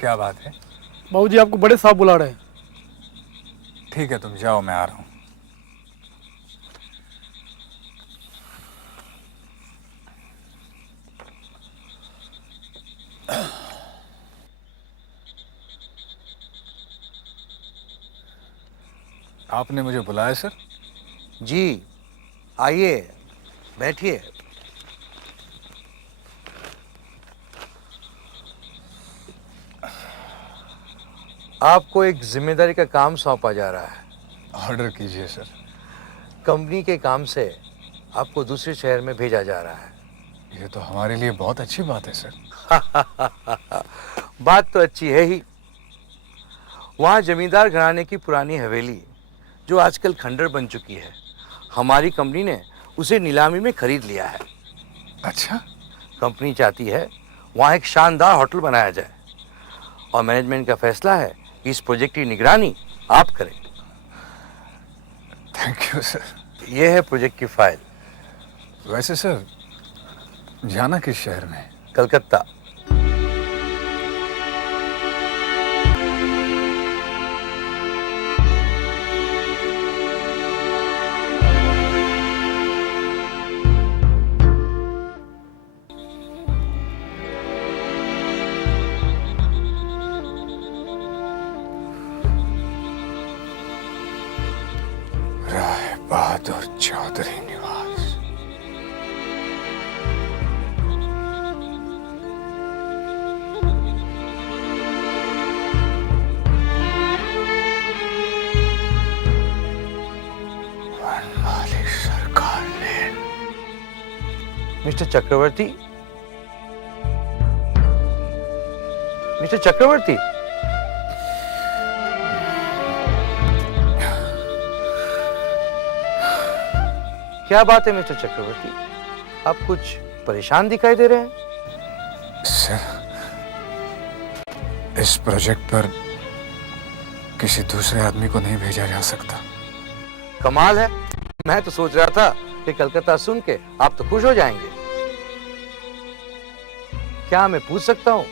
क्या बात है? बाबूजी आपको बड़े साहब बुला रहे हैं। ठीक है, तुम जाओ, मैं आ रहा हूँ। आपने मुझे बुलाया सर? जी, आइए बैठिए। आपको एक जिम्मेदारी का काम सौंपा जा रहा है। ऑर्डर कीजिए सर। कंपनी के काम से आपको दूसरे शहर में भेजा जा रहा है। ये तो हमारे लिए बहुत अच्छी बात है सर। बात तो अच्छी है ही। वहाँ जमींदार घराने की पुरानी हवेली जो आजकल खंडर बन चुकी है, हमारी कंपनी ने उसे नीलामी में खरीद लिया है। अच्छा। कंपनी चाहती है वहाँ एक शानदार होटल बनाया जाए और मैनेजमेंट का फैसला है कि इस प्रोजेक्ट की निगरानी आप करें। Thank you sir. यह है प्रोजेक्ट की फाइल। वैसे सर, जाना किस शहर में? कलकत्ता। राय बहादुर चौधरी निवास। वनमाली सरकार लेन। मिस्टर चक्रवर्ती, मिस्टर चक्रवर्ती, क्या बात है मिस्टर चक्रवर्ती? आप कुछ परेशान दिखाई दे रहे हैं। सर, इस प्रोजेक्ट पर किसी दूसरे आदमी को नहीं भेजा जा सकता। कमाल है, मैं तो सोच रहा था कि कलकत्ता सुन के आप तो खुश हो जाएंगे। क्या मैं पूछ सकता हूं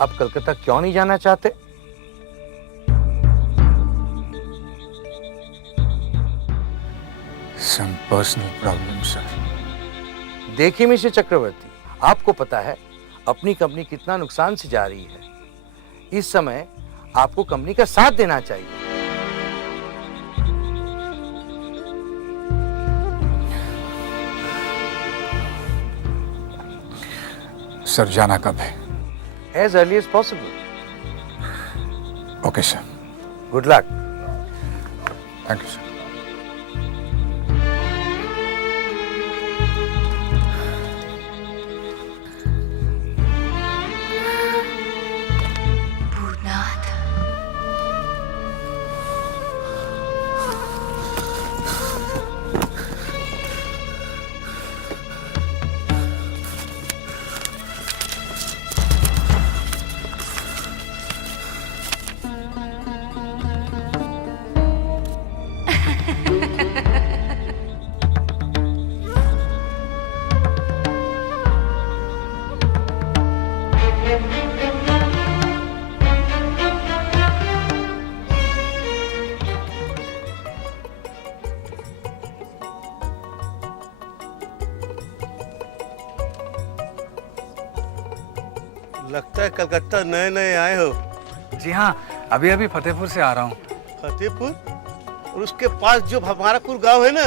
आप कलकत्ता क्यों नहीं जाना चाहते? Some personal problem, sir. देखिए मिस्टर चक्रवर्ती, आपको पता है अपनी कंपनी कितना नुकसान से जा रही है। इस समय आपको कंपनी का साथ देना चाहिए। सर, जाना कब है? As early as possible. Okay sir. Good luck. Thank you sir. Bhootnath. लगता है कलकत्ता नए नए आए हो। जी हाँ, अभी अभी फतेहपुर से आ रहा हूँ। फतेहपुर? और उसके पास जो हमारापुर गांव है ना,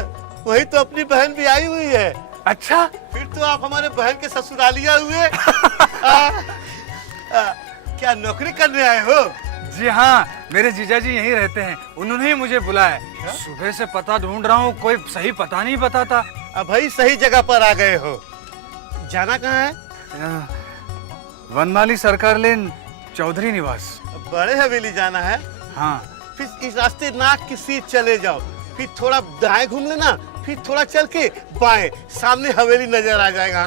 वही तो अपनी बहन भी आई हुई है। अच्छा। फिर तो आप हमारे बहन के ससुरालिया हुए। क्या नौकरी करने आए हो? जी हाँ, मेरे जीजा जी यहीं रहते हैं, उन्होंने ही मुझे बुलाया। सुबह से पता ढूंढ रहा हूँ, कोई सही पता नहीं बताता। अब भाई सही जगह पर आ गए हो। जाना कहाँ है? वनमाली सरकार लेन, चौधरी निवास। बड़े हवेली जाना है? हाँ। फिर इस रास्ते नाक की सीध चले जाओ, फिर थोड़ा दाएं घूम लेना, फिर थोड़ा चल के बाएं, सामने हवेली नजर आ जाएगा।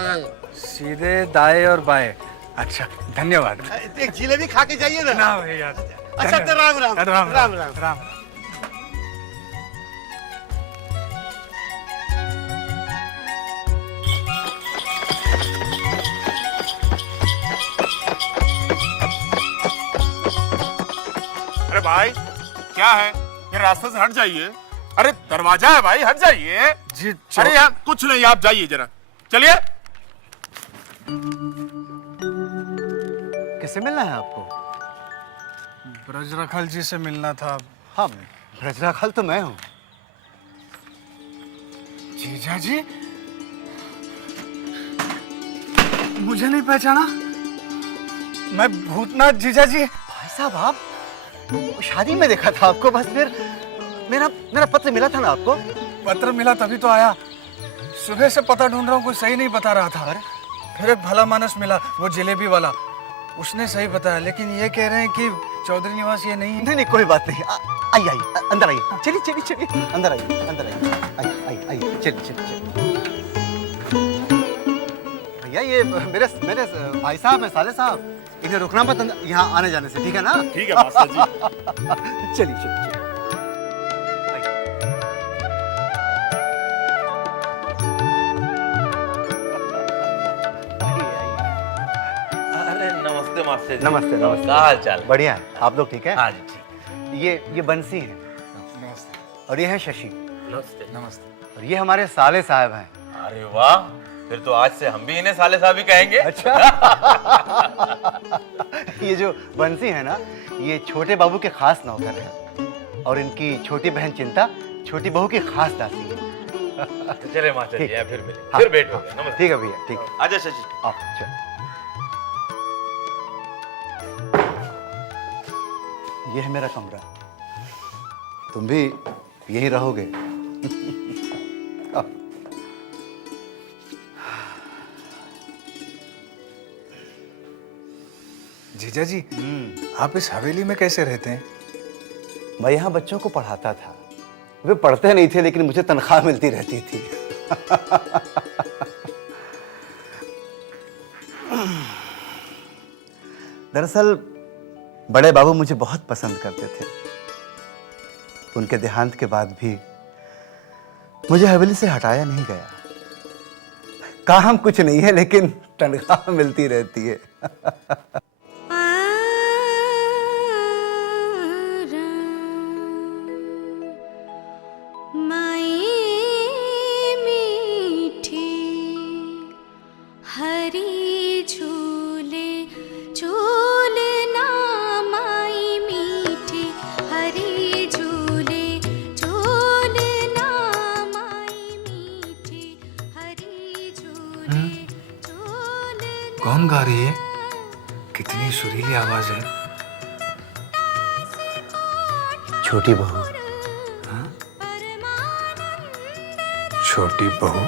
सीधे दाएं और बाएं। अच्छा, धन्यवाद। एक जिलेबी खा के जाइए ना। ना भैया। अच्छा तो राम राम। राम राम राम। राम। भाई, क्या है? ये रास्ते से हट जाइए। अरे दरवाजा है भाई, हट जाइए। जी अरे यार कुछ नहीं, आप जाइए जरा, चलिए। किससे मिलना है आपको? ब्रजराखल जी से मिलना था। हाँ, ब्रजराखल तो मैं हूँ। जीजा जी, मुझे नहीं पहचाना? मैं भूतनाथ जीजा जी। भाई साहब, आप शादी में देखा था आपको, बस फिर मेरा पत्र मिला था ना आपको। पत्र मिला तभी तो आया। सुबह से पता ढूंढ रहा हूँ, कोई सही नहीं बता रहा था। फिर एक भला मानस मिला, वो जलेबी वाला, उसने सही बताया। लेकिन ये कह रहे हैं कि चौधरी निवास ये नहीं है। नहीं, कोई बात नहीं। आइए, अंदर आइए। चलिए, अंदर आइए। आइए, चलिए। भैया, ये मेरे भाई साहब हैं, साले साहब। इन्हें रुकना मत यहाँ आने जाने से, ठीक है ना? ठीक है मास्टर जी। चलिए। अरे नमस्ते मास्टर जी। नमस्ते। क्या हाल चाल? बढ़िया है, आप लोग ठीक है? हाँ जी ठीक। ये बंसी है नमस्ते। और ये है शशि नमस्ते। नमस्ते। और ये हमारे साले साहब हैं। अरे वाह, फिर तो आज से हम भी इन्हें साले साहब ही कहेंगे। अच्छा। ये जो बंसी है ना, ये छोटे बाबू के खास नौकर है और इनकी छोटी बहन चिंता छोटी बहू की खास दासी है। तो चले मास्टर जी, ठीक। फिर मिलेंगे। हाँ, फिर भेंट हो गया। नमस्ते। ठीक है भैया, ठीक है। आजा शशि। आओ, चल। ये है मेरा कमरा, तुम भी यहीं रहोगे। जीजा जी, आप इस हवेली में कैसे रहते हैं? मैं यहाँ बच्चों को पढ़ाता था। वे पढ़ते नहीं थे, लेकिन मुझे तनख्वाह मिलती रहती थी। दरअसल बड़े बाबू मुझे बहुत पसंद करते थे। उनके देहांत के बाद भी मुझे हवेली से हटाया नहीं गया। काम कुछ नहीं है, लेकिन तनख्वाह मिलती रहती है। कौन गा रही है? कितनी सुरीली आवाज है। छोटी बहू। छोटी बहू?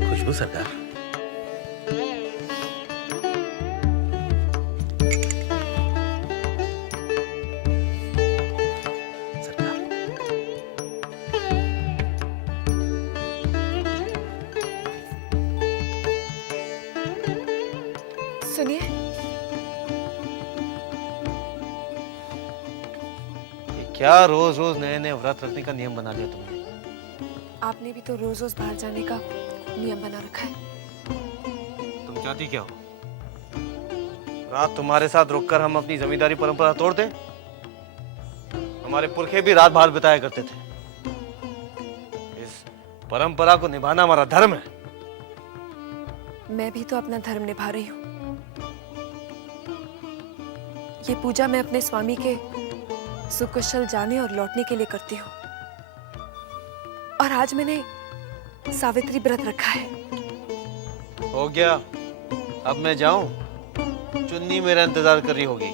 खुशबू सरकार। सुनिए, क्या रोज रोज नए नए व्रत रखने का नियम बना लिया तुमने? आपने भी तो रोज रोज बाहर जाने का नियम बना रखा है। तुम चाहती क्या हो? रात तुम्हारे साथ रुककर हम अपनी जमींदारी परंपरा तोड़ दें? हमारे पुरखे भी रात बाहर बिताया करते थे। इस परंपरा को निभाना हमारा धर्म है। मैं भी तो अपना धर्म निभा रही हूँ। ये पूजा मैं अपने स्वामी के सुकुशल जाने और लौटने के लिए करती हूँ। और आज मैंने सावित्री व्रत रखा है। हो गया, अब मैं जाऊं? चुन्नी मेरा इंतजार कर रही होगी।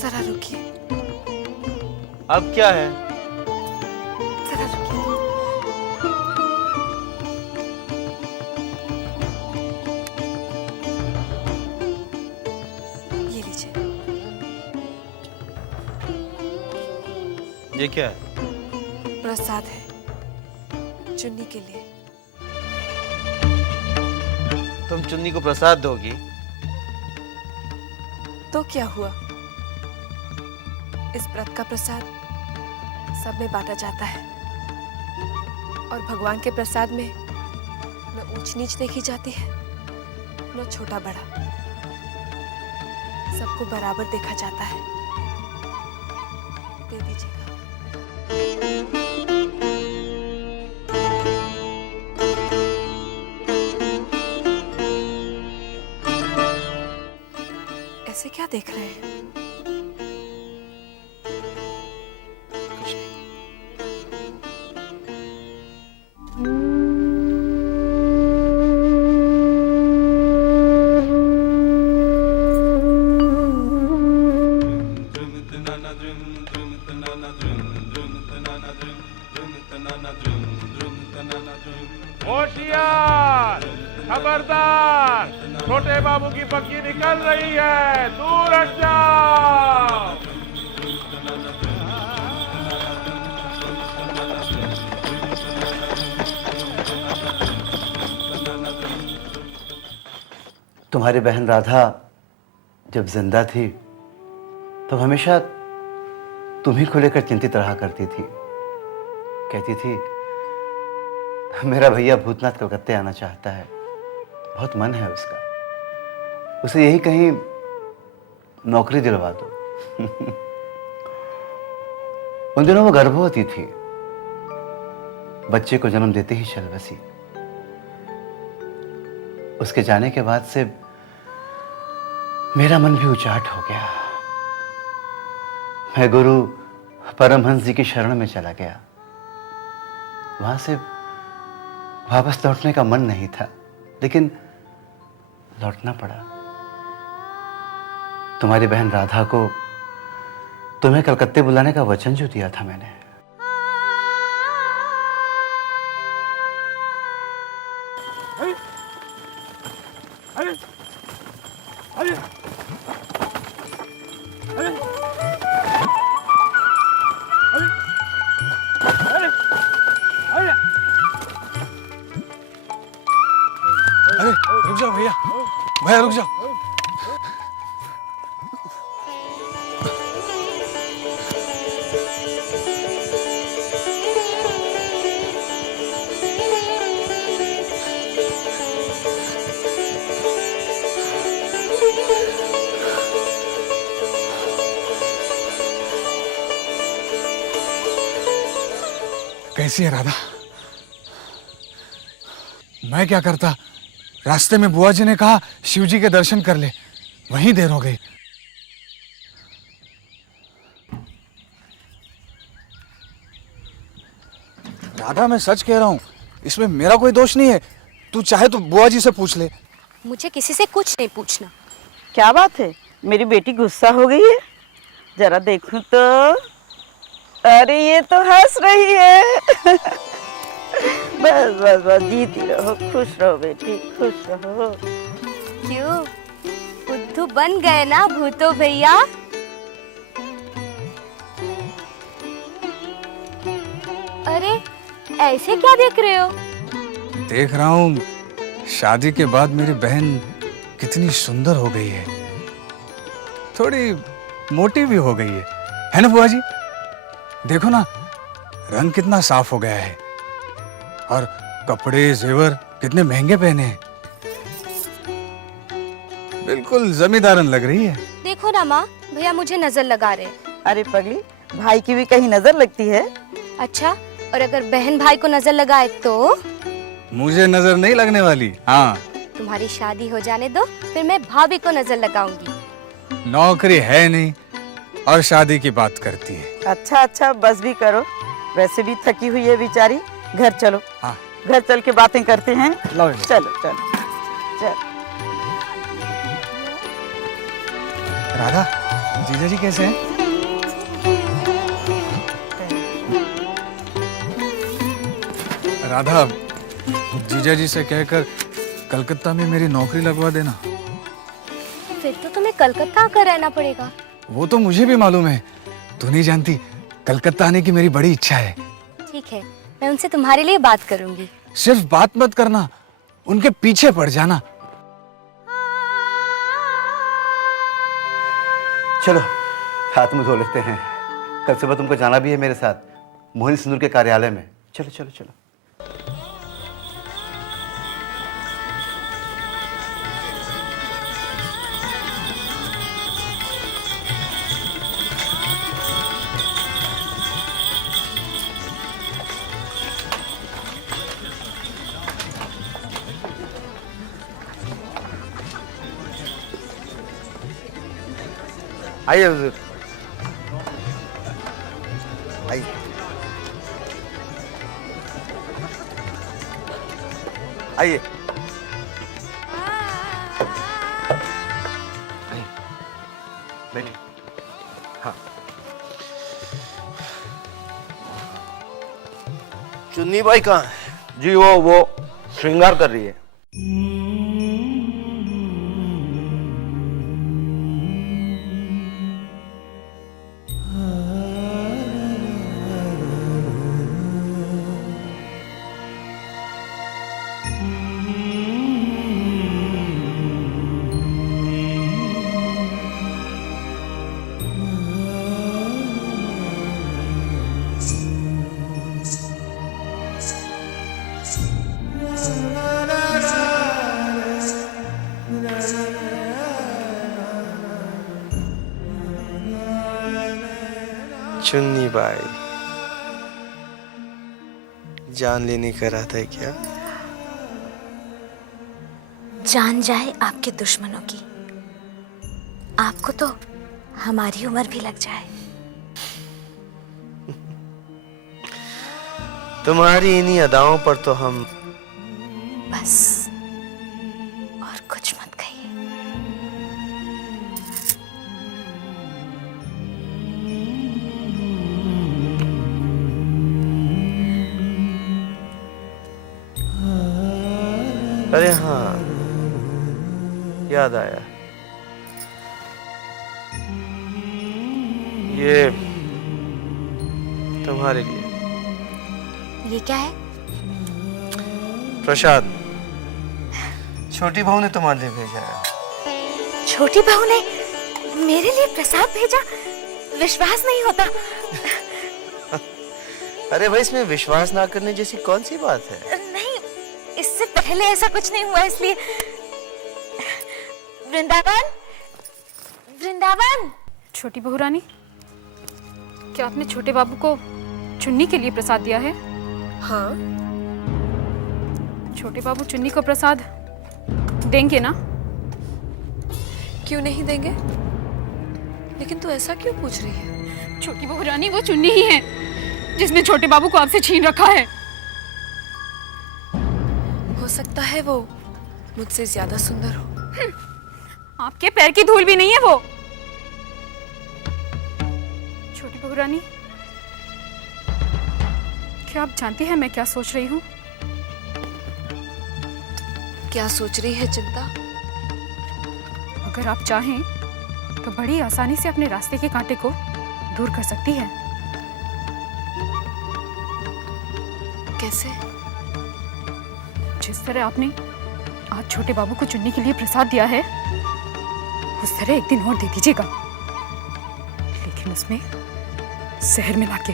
जरा रुकिए, अब क्या है? जरा रुकिए। ये लीजिए। ये क्या है? प्रसाद है चुन्नी के लिए। तुम चुन्नी को प्रसाद दोगी? तो क्या हुआ, इस व्रत का प्रसाद सब में बांटा जाता है और भगवान के प्रसाद में न ऊंच नीच देखी जाती है न छोटा बड़ा, सबको बराबर देखा जाता है। दे दीजिएगा। ऐसे क्या देख रहे हैं? कुछ नहीं। होशियार, खबरदार, छोटे बाबू की पक्की निकल रही है, दूर हट जाओ। तुम्हारी बहन राधा जब जिंदा थी तो हमेशा तुम्ही को लेकर चिंतित रहा करती थी। कहती थी मेरा भैया भूतनाथ कलकत्ते आना चाहता है, बहुत मन है उसका, उसे यही कहीं नौकरी दिलवा दो। उन दिनों वो गर्भवती थी, बच्चे को जन्म देते ही चल बसी। उसके जाने के बाद से मेरा मन भी उचाट हो गया। मैं गुरु परमहंस जी की शरण में चला गया। वहां से वापस लौटने का मन नहीं था, लेकिन लौटना पड़ा। तुम्हारी बहन राधा को तुम्हें कलकत्ते बुलाने का वचन जो दिया था मैंने, अरे रुक जाओ भैया, भैया रुक जाओ। कैसी है राधा? मैं क्या करता, रास्ते में बुआ जी ने कहा शिव जी के दर्शन कर ले, वहीं देर हो गई। राधा मैं सच कह रहा हूं, इसमें मेरा कोई दोष नहीं है। तू चाहे तो बुआ जी से पूछ ले। मुझे किसी से कुछ नहीं पूछना। क्या बात है, मेरी बेटी गुस्सा हो गई है? जरा देखूं तो। अरे ये तो हंस रही है। बस बस बस, जीती रहो, खुश रहो बेटी, खुश रहो। क्यों, बुद्धू बन गए ना भूतो भैया? अरे ऐसे क्या देख रहे हो? देख रहा हूं शादी के बाद मेरी बहन कितनी सुंदर हो गई है, थोड़ी मोटी भी हो गई है ना बुआ जी? देखो ना, रंग कितना साफ हो गया है और कपड़े जेवर कितने महंगे पहने हैं। बिल्कुल जमींदारन लग रही है। देखो ना माँ, भैया मुझे नजर लगा रहे। अरे पगली, भाई की भी कहीं नजर लगती है? अच्छा, और अगर बहन भाई को नजर लगाए तो? मुझे नजर नहीं लगने वाली। हाँ, तुम्हारी शादी हो जाने दो, फिर मैं भाभी को नजर लगाऊंगी। नौकरी है नहीं और शादी की बात करती है। अच्छा अच्छा, बस भी करो, वैसे भी थकी हुई है बेचारी। घर चलो, हाँ। घर चल के बातें करते हैं। लो। चलो चलो। चल। राधा, जीजा जी कैसे हैं? राधा, जीजा जी से कहकर कलकत्ता में मेरी नौकरी लगवा देना। फिर तो तुम्हें कलकत्ता आकर रहना पड़ेगा। वो तो मुझे भी मालूम है, तू नहीं जानती, कलकत्ता आने की मेरी बड़ी इच्छा है। ठीक है, मैं उनसे तुम्हारे लिए बात करूंगी। सिर्फ बात मत करना, उनके पीछे पड़ जाना। चलो हाथ मुंह धो लेते हैं, कल सुबह तुमको जाना भी है मेरे साथ मोहिनी सिंदूर के कार्यालय में। चलो चलो चलो। आइए हुजूर, आइए। आइए बैठिए। हाँ, चुन्नी बाई कहाँ है? जी वो श्रृंगार कर रही है। चुन्नी बाई जान लेने का इरादा है क्या? जान जाए आपके दुश्मनों की, आपको तो हमारी उम्र भी लग जाए। तुम्हारी इन्हीं अदाओं पर तो हम बस और कुछ मत कहिए। अरे हाँ, याद आया, ये तुम्हारे लिए ये क्या है? प्रसाद। छोटी बहू ने तुम्हारे लिए भेजा है। छोटी बहू ने मेरे लिए प्रसाद भेजा? विश्वास नहीं होता। अरे भाई, इसमें विश्वास ना करने जैसी कौन सी बात है? नहीं, इससे पहले ऐसा कुछ नहीं हुआ, इसलिए। वृंदावन, वृंदावन। छोटी बहू रानी, क्या आपने छोटे बाबू को चुन्नी के लिए प्रसाद दिया है? हाँ। छोटे बाबू चुन्नी को प्रसाद देंगे ना? क्यों नहीं देंगे? लेकिन तू ऐसा क्यों पूछ रही है? छोटी बहू रानी, वो चुन्नी ही है जिसने छोटे बाबू को आपसे छीन रखा है। हो सकता है वो मुझसे ज्यादा सुंदर हो। आपके पैर की धूल भी नहीं है वो। छोटी बहू रानी, क्या आप जानती हैं मैं क्या सोच रही हूँ? क्या सोच रही है चिंता? अगर आप चाहें तो बड़ी आसानी से अपने रास्ते के कांटे को दूर कर सकती है। कैसे? जिस तरह आपने आज छोटे बाबू को चुन्नी के लिए प्रसाद दिया है, उस तरह एक दिन और दे दीजिएगा, लेकिन उसमें जहर मिला के।